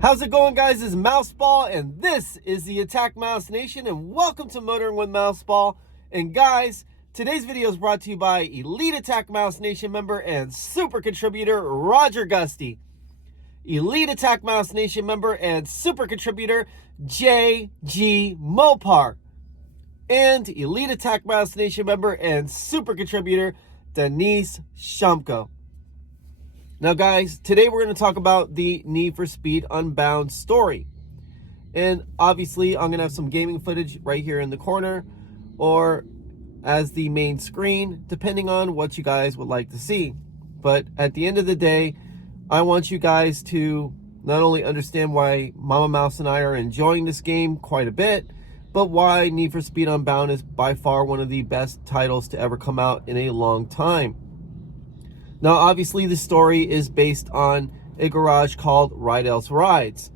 How's it going, guys? It's Mouseball, and this is the AttackMouse Nation, and welcome to Motoring with Mouseball. And guys, today's video is brought to you by Elite AttackMouse Nation member and super contributor Roger Gusty. Elite AttackMouse Nation member and super contributor J.G. Mopar. And Elite AttackMouse Nation member and super contributor Denise Shumko. Now guys, today we're going to talk about the Need for Speed Unbound story. And obviously I'm going to have some gaming footage right here in the corner or as the main screen, depending on what you guys would like to see. But at the end of the day, I want you guys to not only understand why Mama Mouse and I are enjoying this game quite a bit, but why Need for Speed Unbound is by far one of the best titles to ever come out in a long time. Now, obviously, the story is based on a garage called Rydell's Rides.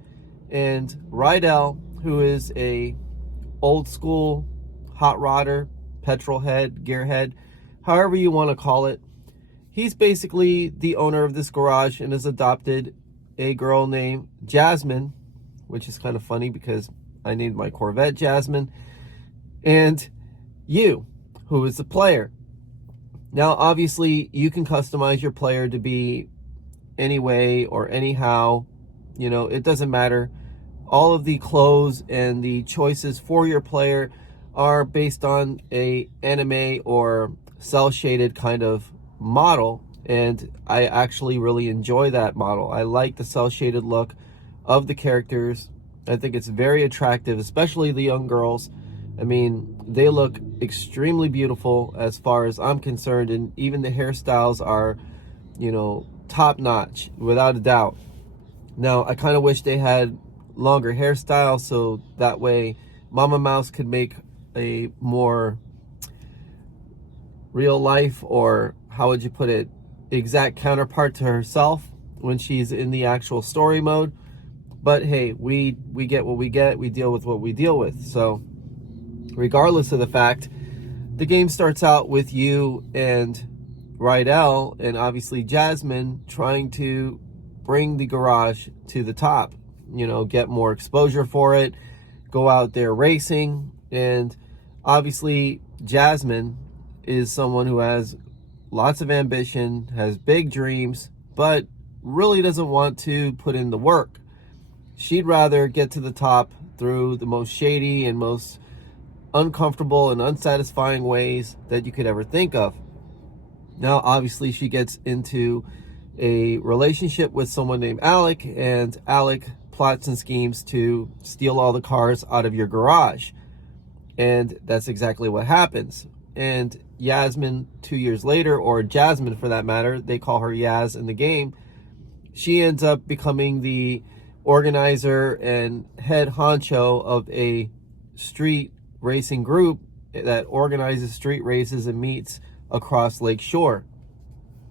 And Rydell, who is a old school hot rodder, petrol head, gearhead, however you want to call it, he's basically the owner of this garage and has adopted a girl named Jasmine, which is kind of funny because I named my Corvette Jasmine, and you, who is the player. Now, obviously, you can customize your player to be any way or anyhow. You know, it doesn't matter. All of the clothes and the choices for your player are based on a anime or cel-shaded kind of model. And I actually really enjoy that model. I like the cel-shaded look of the characters. I think it's very attractive, especially the young girls. I mean, they look extremely beautiful as far as I'm concerned, and even the hairstyles are, you know, top notch, without a doubt. Now, I kind of wish they had longer hairstyles so that way Mama Mouse could make a more real life, or how would you put it, exact counterpart to herself when she's in the actual story mode. But hey, we get what we get, we deal with what we deal with. So regardless of the fact, the game starts out with you and Rydell and obviously Jasmine trying to bring the garage to the top, you know, get more exposure for it, go out there racing. And obviously Jasmine is someone who has lots of ambition, has big dreams, but really doesn't want to put in the work. She'd rather get to the top through the most shady and most uncomfortable and unsatisfying ways that you could ever think of. Now, obviously, she gets into a relationship with someone named Alec, and Alec plots and schemes to steal all the cars out of your garage. And that's exactly what happens. And Yasmin, 2 years later, or Jasmine for that matter, they call her Yaz in the game, she ends up becoming the organizer and head honcho of a street racing group that organizes street races and meets across Lake Shore.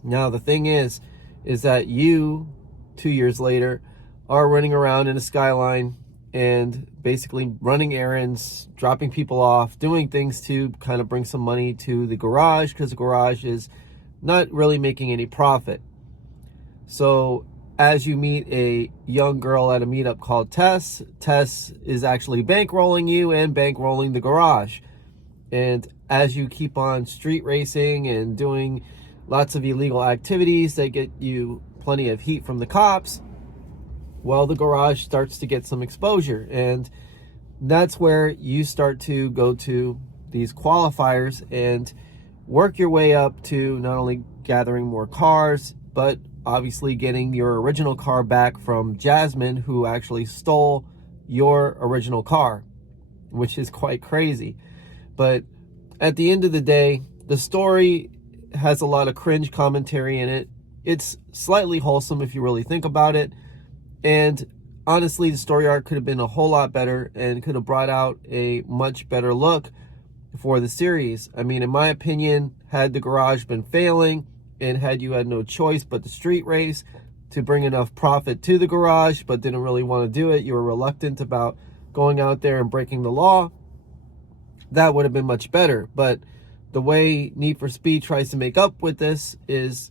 Now, the thing is that you, 2 years later, are running around in a Skyline and basically running errands, dropping people off, doing things to kind of bring some money to the garage, because the garage is not really making any profit. So as you meet a young girl at a meetup called Tess, Tess is actually bankrolling you and bankrolling the garage. And as you keep on street racing and doing lots of illegal activities that get you plenty of heat from the cops, well, the garage starts to get some exposure. And that's where you start to go to these qualifiers and work your way up to not only gathering more cars, but obviously getting your original car back from Jasmine, who actually stole your original car, which is quite crazy. But at the end of the day, the story has a lot of cringe commentary in it. It's slightly wholesome if you really think about it. And honestly, the story arc could have been a whole lot better and could have brought out a much better look for the series. I mean, in my opinion, had the garage been failing, and had you had no choice but the street race to bring enough profit to the garage, but didn't really want to do it, you were reluctant about going out there and breaking the law, that would have been much better. But the way Need for Speed tries to make up with this is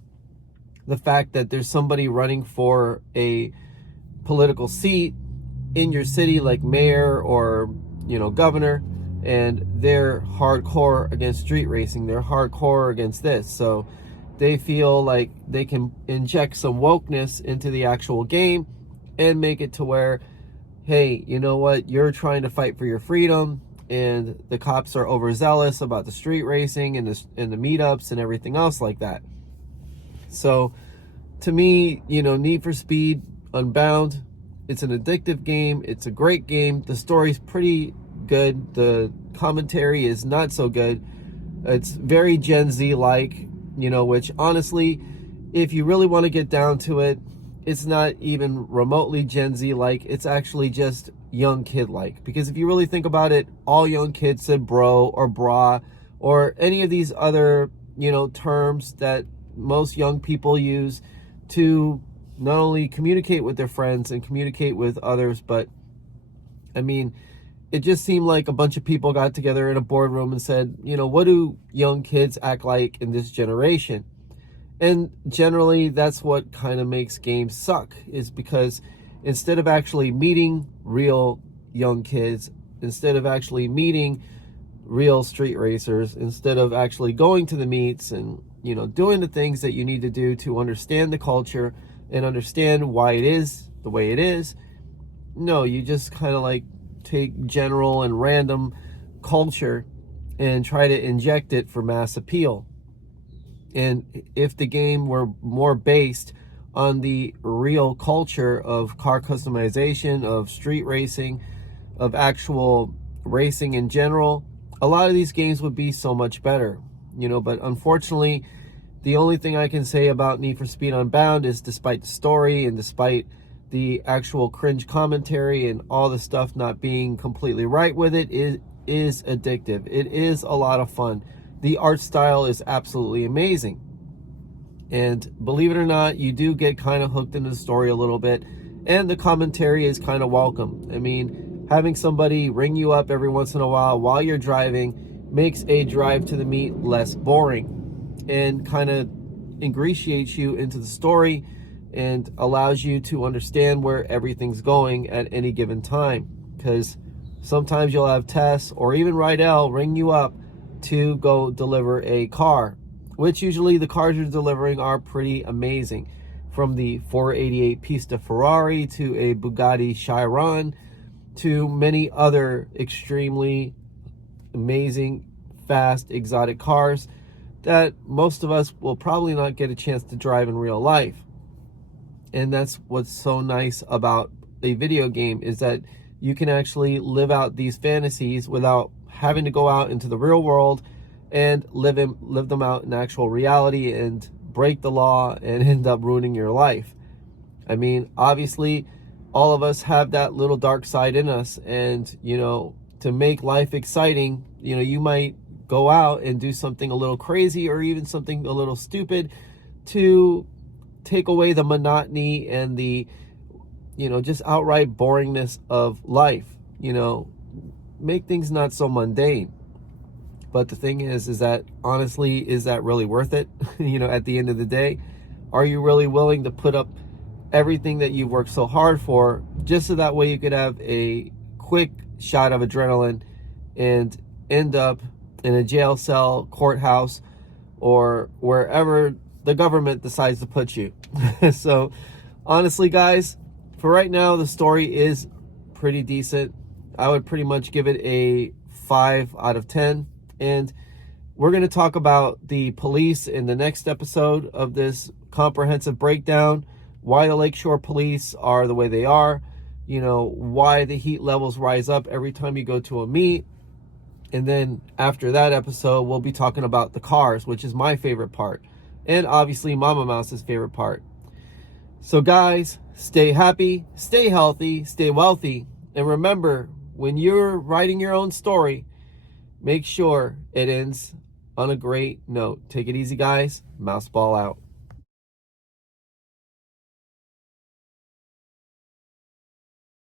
the fact that there's somebody running for a political seat in your city, like mayor or, governor, and they're hardcore against street racing. They're hardcore against this. So they feel like they can inject some wokeness into the actual game and make it to where, hey, you know what? You're trying to fight for your freedom, and the cops are overzealous about the street racing and the meetups and everything else like that. So to me, Need for Speed Unbound, it's an addictive game. It's a great game. The story's pretty good. The commentary is not so good. It's very Gen Z like, which honestly, if you really want to get down to it, it's not even remotely Gen Z like. It's actually just young kid like. Because if you really think about it, all young kids said bro or bra or any of these other, terms that most young people use to not only communicate with their friends and communicate with others, but I mean, it just seemed like a bunch of people got together in a boardroom and said, what do young kids act like in this generation? And generally, that's what kind of makes games suck, is because instead of actually meeting real young kids, instead of actually meeting real street racers, instead of actually going to the meets and, doing the things that you need to do to understand the culture and understand why it is the way it is, no, you just kind of like take general and random culture and try to inject it for mass appeal. And if the game were more based on the real culture of car customization, of street racing, of actual racing in general, a lot of these games would be so much better, but unfortunately, the only thing I can say about Need for Speed Unbound is, despite the story and despite the actual cringe commentary and all the stuff not being completely right with it, it is addictive. It is a lot of fun. The art style is absolutely amazing. And believe it or not, you do get kind of hooked into the story a little bit. And the commentary is kind of welcome. I mean, having somebody ring you up every once in a while you're driving makes a drive to the meet less boring and kind of ingratiates you into the story and allows you to understand where everything's going at any given time. Because sometimes you'll have Tess or even Rydell ring you up to go deliver a car, which usually the cars you're delivering are pretty amazing. From the 488 Pista Ferrari to a Bugatti Chiron to many other extremely amazing, fast, exotic cars that most of us will probably not get a chance to drive in real life. And that's what's so nice about a video game, is that you can actually live out these fantasies without having to go out into the real world and live them out in actual reality and break the law and end up ruining your life. I mean, obviously, all of us have that little dark side in us, and, to make life exciting, you might go out and do something a little crazy or even something a little stupid to take away the monotony and the, just outright boringness of life, make things not so mundane. But the thing is that honestly, is that really worth it? At the end of the day, are you really willing to put up everything that you've worked so hard for just so that way you could have a quick shot of adrenaline and end up in a jail cell, courthouse, or wherever the government decides to put you? So honestly, guys, for right now, the story is pretty decent. I would pretty much give it a 5 out of 10. And we're going to talk about the police in the next episode of this comprehensive breakdown, why the Lakeshore police are the way they are, why the heat levels rise up every time you go to a meet. And then after that episode, we'll be talking about the cars, which is my favorite part, and obviously Mama Mouse's favorite part. So guys, stay happy, stay healthy, stay wealthy, and remember, when you're writing your own story, make sure it ends on a great note. Take it easy, guys. Mouseball out.